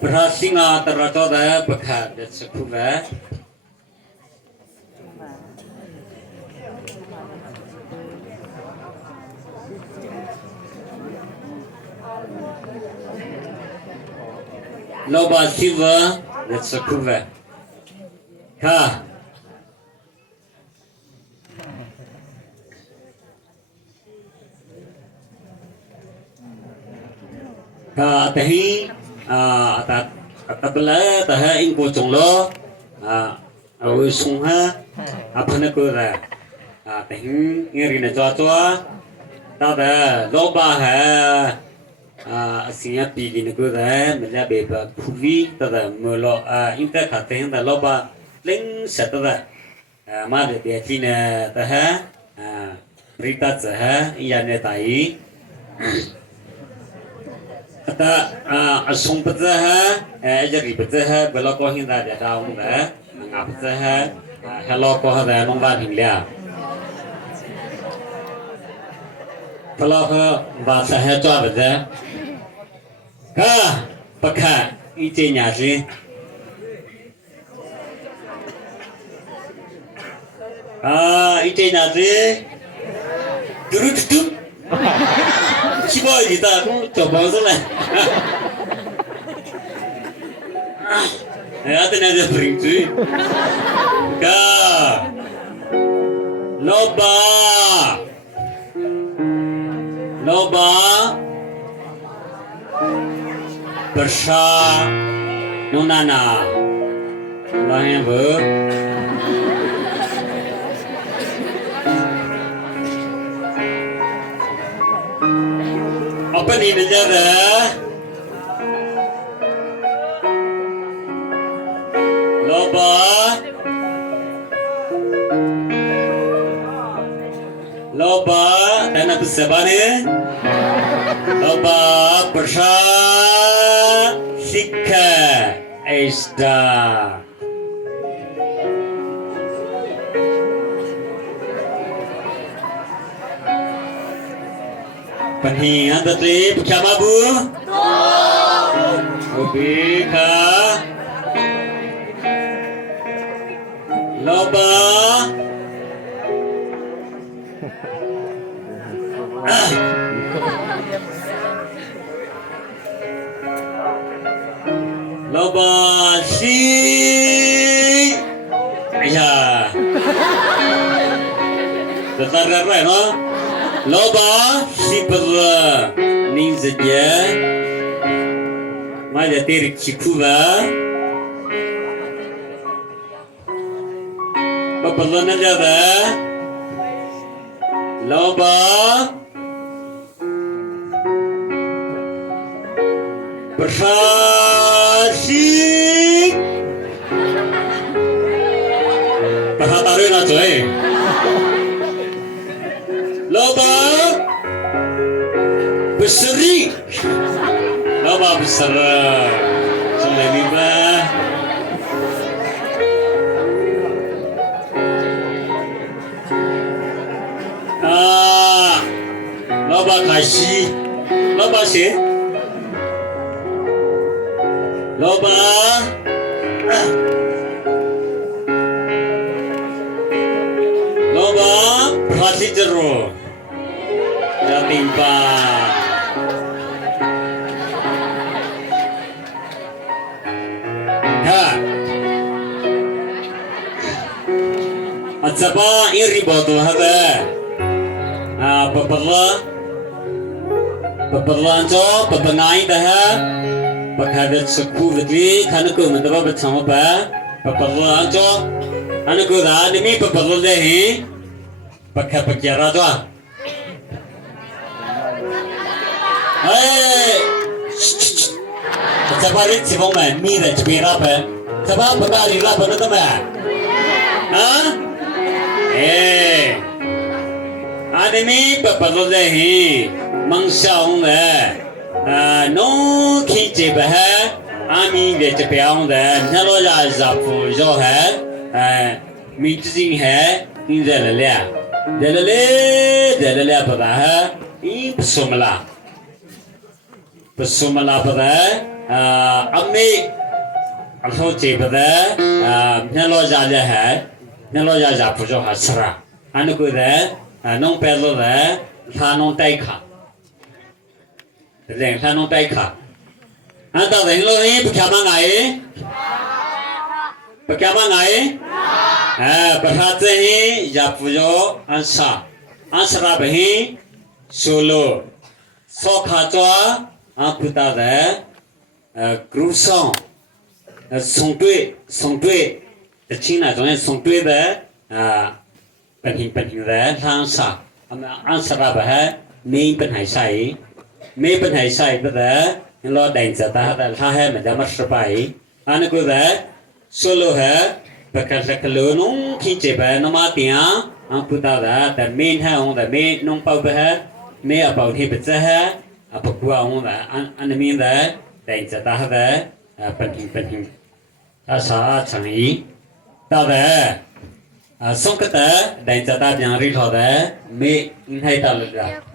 Prasinga teratoda bekat sekuva. Loba siva sekuva. Ka. Ka tahi atabla taha ingko chonglo awi sungha apana ko da tahi ngirina chwa tada loba ha asinya pigin ko da mala beba khuvi tada molo inta khate da loba ling satada ma de betina taha rita cha yane tai Kata asung petaha, jadi petaha, kalau kau hinda dia tahu dah, ngap petaha, kalau kau ada nombor hingga, kalau kau bahasa hijau petaha, kah pakai ijenya sih, ijenya sih, duduk. Siapa kita coba saja. Ada nada berinci. Ka, loba, bersa, nonana, lahir ber. Apa ni negara? Loba, tanah bersama ni. Loba bersama sikha Aisda. Penhian tertib bersama bu. Ubika. Loba. Loba si. Ya. Tertarik apa no? Loba si perla ni saja. Mana terik cikuba. Perla naja dah. Loba. Bersasik. Perhatian aja eh. Loba berseri, loba besar, seleni bah. Loba kasih, loba sih, loba. Loba plastik jeruk. Timpa. Ha. Apa iri botol ada? Peperlan co, pepenai dah. Pakadat suku betli, karena ku mentera bersama ba. Peperlan co, karena ku dah demi peperlan deh. Pakaiara co. Hey, siapa ni sibuk main mi dan cepira apa? Siapa bekali lah pada teman? Hah? Ada ni peperlu deh, mangsa orang น้องขี้เจ็บฮะอามีเวทเปียงเดนั่นเราจะจับผู้โจฮะมีจริงฮะนี่เดลเล่เดลเล่ปะฮะอีปสุมลาปะอามีอัลโหเจ็บเดนั่นเราจะเลยฮะนั่นเราจะจับผู้โจฮะสระอันนี้ก็เดน้องเปรโลเดท่าน้องไตขาเรื่องท่าน้องไตขาอันต่อไปเราเองประมาณไงประมาณไงประธานเจ้าจับผู้โจอันสระไปโซโลสอขาจัวอันพุทธะเดกรุ๊ปส่งด้วยแต่ชิงนะตรงนี้ส่งด้วยเดเป็นหินเดทางอันสระไปมีเป็นหายใส่แต่เราแดงจะตาแต่ถ้าให้มันจะมาสบายอันนี้ก็ได้โซโลฮะประกาศกลุ่มน้องขี้เจ็บน้องมาเตียอันพุทธะแต่เมนฮะองแต่เมนน้องเป่าไปฮะเมอเป่าที่เป็นเจ้าฮะประกวดองแต่อันนี้มีแต่แดงจะตาแต่เป็นหินถ้าสาชังอีตาแต่สงกัดแดงจะตาอย่างรีทอแต่เมนให้ตาเลย